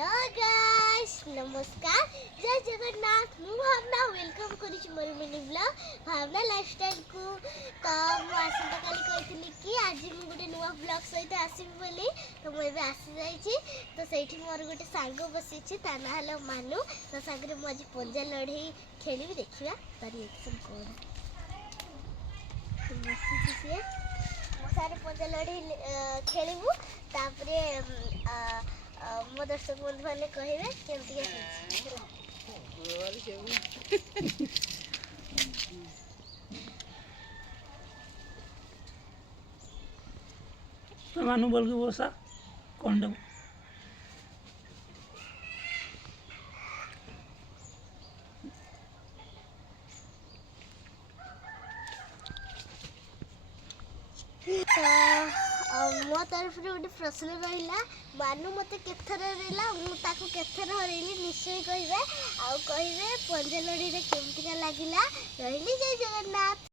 Hello guys नमस्कार जय जगन्नाथ मु भावना वेलकम करिछि मोर मिनी ब्लॉग भावना लाइफस्टाइल को तो मु आसंता काली कहितली कि आज मु गोटे नुवा ब्लॉग सहित आसीबी बोली तो मु एबे आसी जाईछि तो सेठी मोर गोटे सांग बसिछि ता ना हलो मानु तो सांगरे मु आज पंजा लढई खेलिबी देखिबा तार रिएक्शन कोन बसिछि से मो सारे पंजा लढई खेलिबु तापरे मो दर्शक बंधु मैंने कहे केमती मानु बोल के बोसा कौन दब मो तरफ गोटे प्रश्न रहा मानु मत केथर रहा मुझे केथर हरैली निश्चय कहे पंजा लड़ाई केमती लगे रही जय जगन्नाथ।